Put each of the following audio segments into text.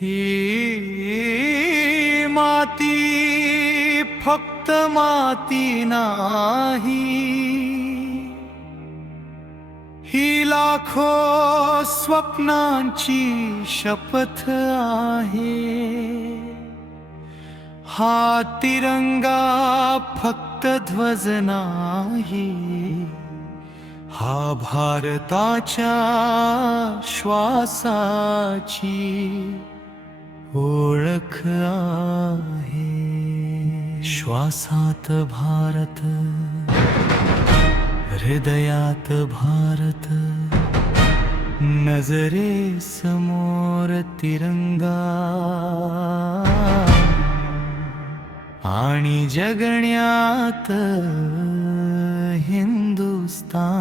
ही माती फक्त माती नाही, ही लाखो स्वप्नांची शपथ आहे. हा तिरंगा फक्त ध्वज नाही, हा भारताच्या श्वासाची ओळख आहे. श्वासात भारत, हृदयात भारत, नजरे समोर तिरंगा आणि जगण्यात हिंदुस्तान.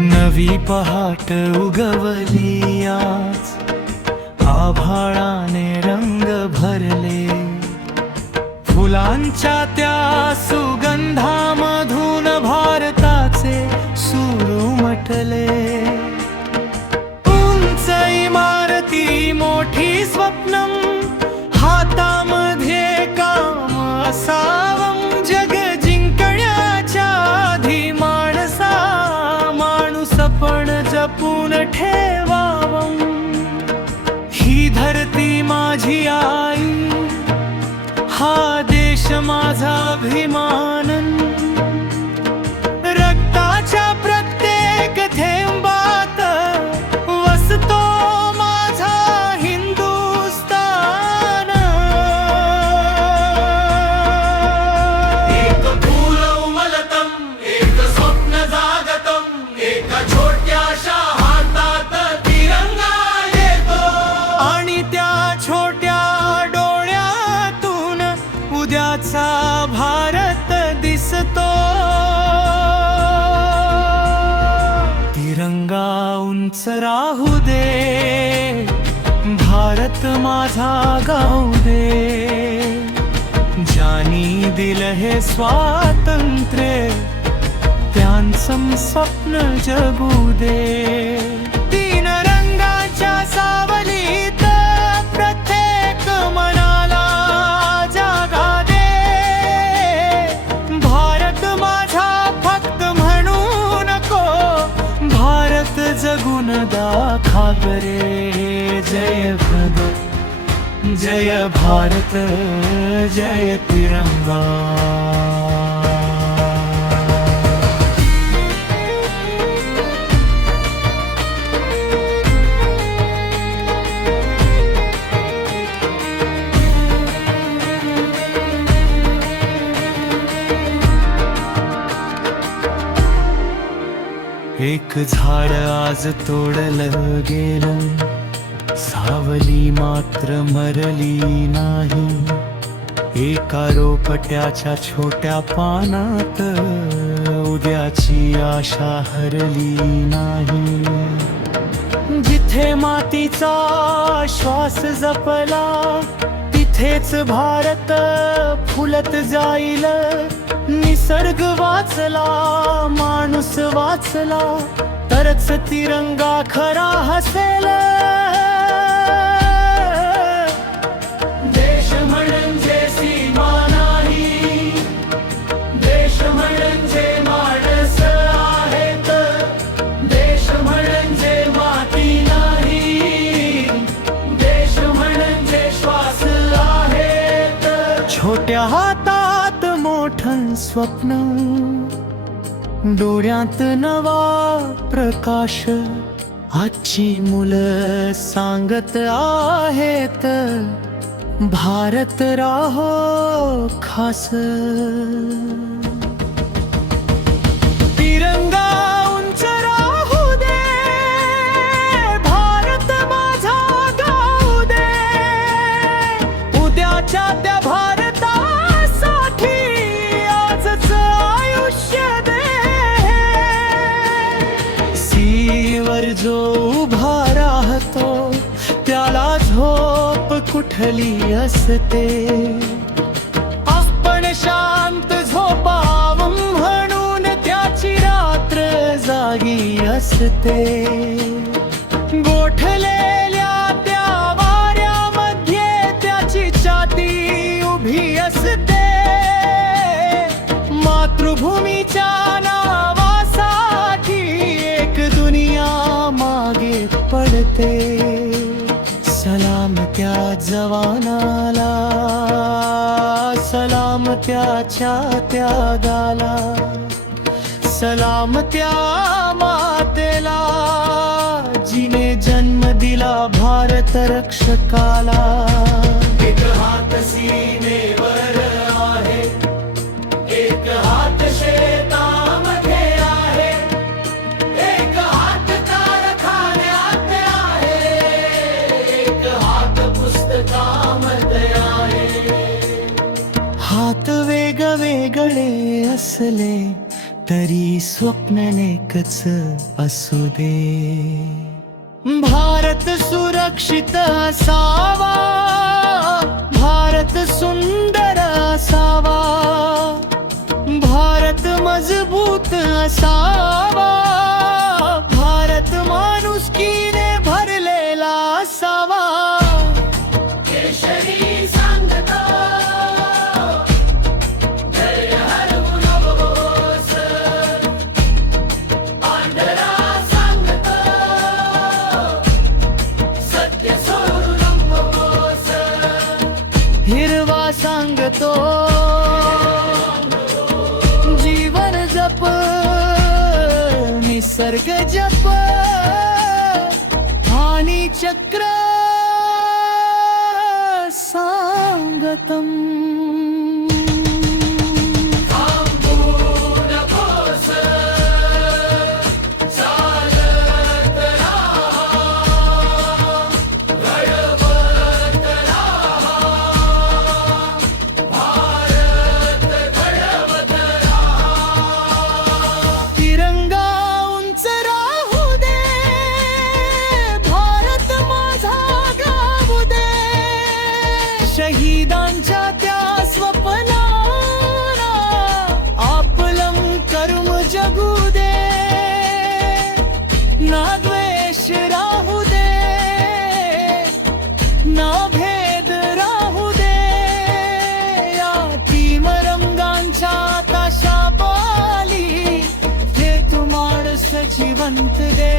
नवी पहाट उगवली आज, आभाळाने रंग भरले, फुलांच्या त्या सुगंधामधून भारताचे सूर उमटले. उंच इमारती, मोठी स्वप्नम, हातामध्ये काम असावं. जग जिंकण्याच्या आधी माणूसपण जपून ठेवावं. ही धरती माझी आई, हा देश माझा अभिमान. रक्ताच्या प्रत्येक थेंबात वसतो माझा हिंदुस्तान. एक फूल उमलतं, एक स्वप्न जागतं, एका छोट्याशा हातात तिरंगा येतो. आणि त्या छोट्या डोळ्यातून उद्याचा भारत दिसतो. तिरंगा उंच राहू दे, भारत माझा गाऊ दे. ज्यांनी दिलं हे स्वातंत्र्य, त्यांचं स्वप्न जगू दे. तीन रंगाच्या सावलीत प्रत्येक मनाला जागा दे. भारत माझा फक्त म्हणू नको, भारत जगून दाखव रे. जय भगत, जय भारत, जय तिरंगा. एक झाड आज तोडलं गेलं, सावली मात्र मरली नाही. एका रोपट्याच्या छोट्या पानात उद्याची आशा हरली नाही. जिथे मातीचा श्वास जपला, तिथेच भारत फुलत जाईल. निसर्ग वाचला, माणूस वाचला, तरच तिरंगा खरा हसेल. देश म्हणजे सीमा नाही, देश म्हणजे माणस आहेत. देश म्हणजे माती नाही, देश म्हणजे श्वास आहेत. छोट्या हातात मोठं स्वप्न, डोळ्यात नवा प्रकाश. आजची मुलं सांगत आहेत, भारत राहो खास. तिरंगा उंच राहू दे, भारत माझा गाऊ दे. उद्याच्या त्या भारतासाठी आजच आयुष्य दे. सीवर जो उभा राहतो, त्याला झोप कुठली असते. आपण शांत झोपाव म्हणून त्याची रात्र जागी असते. गोठलेल्या त्या वाऱ्यामध्ये त्याची छाती उभी असते. मातृभूमीच्या नावासाठी एक दुनिया मागे पडते. सलाम त्या जवानाला, सलाम त्याच्या त्यागाला, सलाम त्या मातेला जिने जन्म दिला भारत रक्षकाला. एक हात सीमेवर आहे, एक हात शेतामध्ये आहे, एक हात कारखान्यात आहे, एक हात पुस्तकामध्ये आहे. हात वेगवेगळे असले तरी स्वप्न एकच असू दे. भारत सुरक्षित असावा, भारत सुंदर असावा, भारत मजबूत असावा, भारत माणुसकीने भरलेला असावा. केशरी सांगतो धैर्य हरवू नकोस, पांढरा सांगतो सत्य सोडू नकोस, हिरवा सांगतो जीवन जप, निसर्ग जप आणि चक्र सांगतम. शहीदांच्या त्या स्वप्नांना आपलं कर्म जगू दे. ना द्वेष राहू दे, ना भेद राहू दे. या तीन रंगांच्या ताशाबाली हे तू माणूस जिवंत दे.